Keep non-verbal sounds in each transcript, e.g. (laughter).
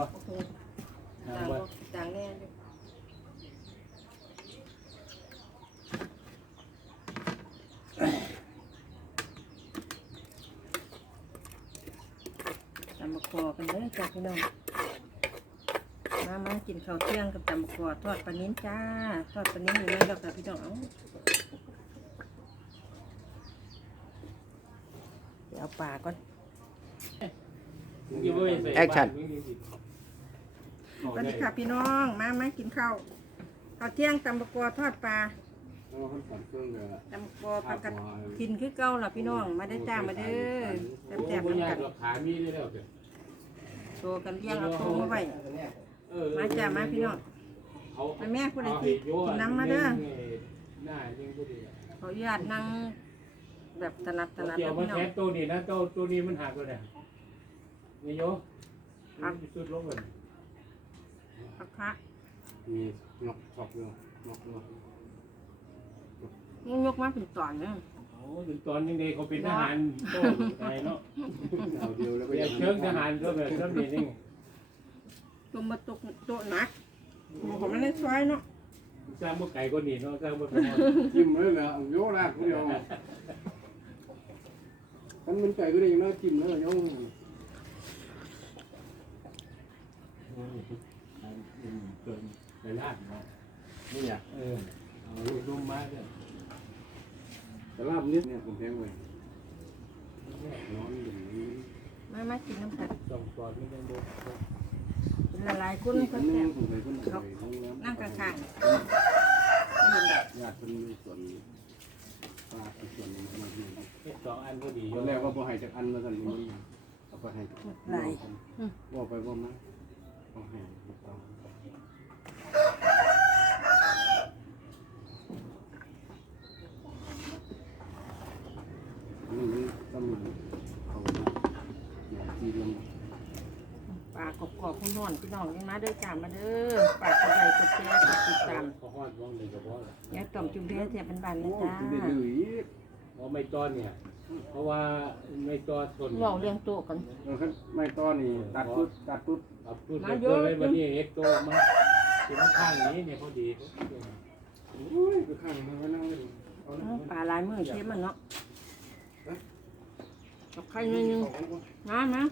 บ่โอเคงาต่ามงบ่บ่ต่างแน่อยู่ตำบักกอกันเด้อจ้าพี่น้อง มามากินข้าวเที่ยงกับตำบักกอทอดปลานิ้นจ้า ทอดปลานิ้นอยู่ไหมดอกจ้าพี่น้องเอาเดี๋ยวเอาปลาก่อน แอคชั่น สวัสดีค่ะพี่น้องมามากินข้าวข้าวเที่ยงตำบักกอทอดปลาแล้วมันสั่นเครื่องเลยอะตำบักกอผักกัดกินคือเก่าล่ะพี่น้องมาได้อจ้ามาเด้อแซ่บๆเหมือนกันขามีได้แล้วเด้อโชว์กันเลี้ยงเอาโตมาไว้เออมาจ้ามาพี่น้องเขามาแม่ผู้ใดกินกินน้ำมาเด้อหน้าจริงผู้ดีขออนุญาตนั่งแบบถนัดถนัดเดี๋ยนะวมาพี่น้อแทงนตัวนี้นะตัวตัวนี้มันหักเลยนี่โยสุดลงเลย พักพระมีนกชอบเรื่องนกเรื่องนี่ยกมาเป็นตอนเนี่ยโอ้ถึงตอนยังไงเขาเป็นทหารโตไงเนาะเอาเดียวแล้วก็เรียกเชิงทหารก็แบบนั้นนี่นี่ตัวมาตกโตะหนักหมูของมันได้ซอยเนาะสร้างบ่ไก่ก็นี่เนาะสร้างบ่ไก่จิ้มเลยนะโยกลากคนเดียวมันมันไก่ก็ได้ยังน่าจิ้มเลยโยก เกินไปลาดเนาะ นี่อะ เออเอาลูกนุ่มมาเด้อ แต่ลาบนิด เนี่ยผมแพงไว้นอนอยู่นี่มามากินน้ำกันสองปอนนี่ยังบ่กินละลายกุ้นนี่ก็คนนึแซ่งบผมเคยคนเคยห้องน้ำนั่งข้างๆไม่เห็นดอกญาติคนมีส่วนปลาส่วนนึงมาที่เฮ็ดสองอันก็ดีตอนแรกว่าบ่ให้จากอันมาสั่นมันเอาไปให้หลายว่าไปว่ามาเอาให้ต้องนี่มันต้องมีเขา อย่างที่เรื่องปลากรอบๆคุณนอนพี่น้องยังมาเด้อจ้ามาเด้อปลากกระไดกระแจกดติดตามก็ฮอดวงนี่ก็บ่ล่ะยายต่อมจุ่มเพชรแซ่บเป็นบานนะโอ้จ้าคุณได้เลยอีกบ่ไม่ต้อนเนี่ย เพราะว่าไม่ต้อนคนเว้าเรื่องโต๊ะกันเออครับไม่ต้อนนี่ตัดปุ๊บตัดปุ๊บเอาพูดไปเกินเลยวันนี้เอ็กโตมาถึงข้างนี้เนี่ยพอดีโอ้ยไปข้างมันก็นั่งเลยเอาอ้าวปลาลายมือเชฟมันเนาะ กับไข่นิดนึงมามา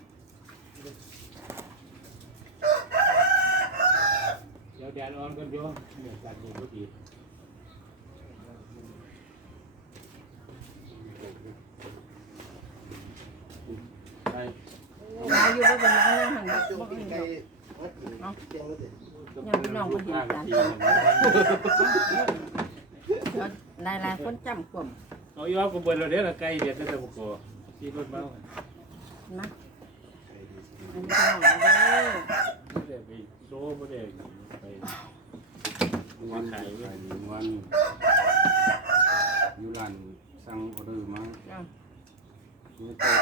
เดี๋ยวแดดอ่อนกันโยเนี่ยกันนี่พอดีไปลายอยู่บ่เป็นหยังนะหันบ่บ่เห็นดอกยังพี่น้องบ่เห็นจานจ้ะลายลายๆคนจำกลุ่มเอาอีว่ากูเบิ่นแล้วเด้อไก่เด็ดแต่บุกโกที่รถมานะอันนี้พี่น้องมาเด้อไม่ได้ไปโซ่ไม่ได้ไปวันขายวันอยู่ร้านสั่งออเดอร์มาจ้ะเนี่ยโต๊ะ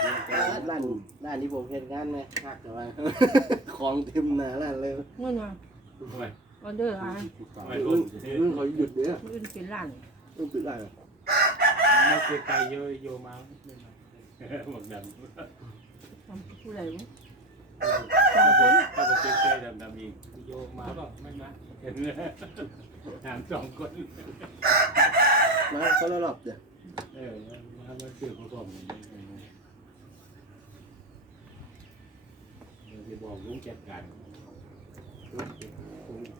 เนี่ยโต๊ะร้านร้านที่ผมเห็นงานไหมหักแต่ว่าของเต็มหน้าร้านเลยเงินว่าไปออเดอร์อะไรไปเรื่องลงเรื่องเขาหยุดเนี่ยอื่นเป็นร้านต้องปิดร้าน มาเกไก่เยอะโยมาหมดดำผู้ใดวะถ้าผมถ้าผมเป็นไก่ดำๆอีกโยมาก็ไม่มาเห็นถามสองคนมาเขาละรอบเดียวเออมามาซื้อของผมจะบอกลุงจัดการลุง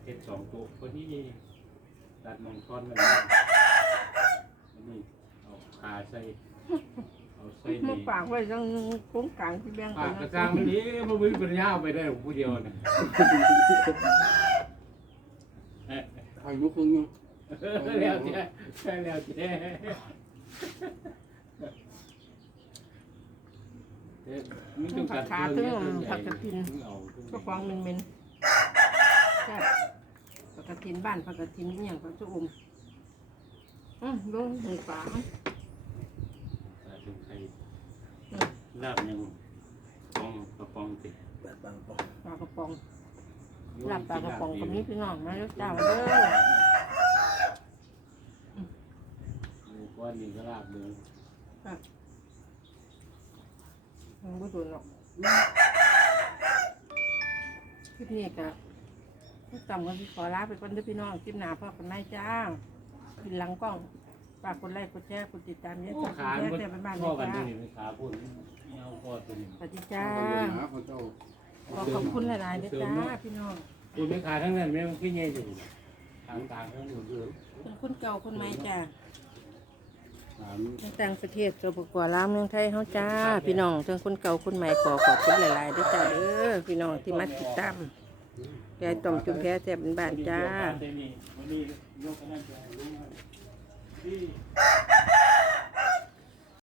เฮ็ดสองตัวคนนี้ตัดมองทอนมันนี่ เอาขาใส่เอาใส่มานี่ฝากไว้ตรงโครงกลางที่แบ่งปากักนกระนะซังมันนี้มันมีปัญญาไปได้ผู้เดียวนะอายุคงยังแล้วแท้ใช่แล้วแท้มันต้องการขาถึงผักกระถินเอาก็ฟองมันเป็นแซ่บผักกระถินบ้านผักกระถินนี่อย่างผักชะอมอืมลงหูปลา ถึงใคร ลาบยังปองกระปองติดแบบบางปอปลากระป๋องลาบปลากระป๋องกับนี้พี่น้องมาแล้วจ้ามาเด้อก้อนนี้ก็ลาบเลยมันบ่โดนหรอกคลิปนี้ก็ผู้ต่ำกันที่ขอลาไปก่อนเด้อพี่น้องคลิปหน้าพ่อกันไม่จ้ากินหลังกล้อง ฝากกดไลค์กดแชร์กดติดตามเยอะโอ้จ้าขาแชมันร์แต่บ้านๆพ่อเลยกันจ้านี่ไม่ขาพูดเอาพ่อตัวนี้สวัสดีจ้าหาพระเจ้าขอขอบคุณหลายๆเด้อจ้าพี่น้องคุณไม่ขาทั้งนั้นไม่ต้องขึ้นเงี้ยอยู่ทางต่างทั้งหมดเลยเป็นคนเก่าคนใหม่จ้าสามในต่างประเทศตัวประกวดลาวเมืองไทยเฮาจ้า พี่น้องทั้งคนเก่าคนใหม่ขอขอบคุณหลายๆเด้อจ้าเด้อพี่น้องที่มาติดตามยายต่อมจุมแพ้แซ่บบ้านๆจ้า วันนี้ยกกันนั่นจะรู้ Sim. (laughs)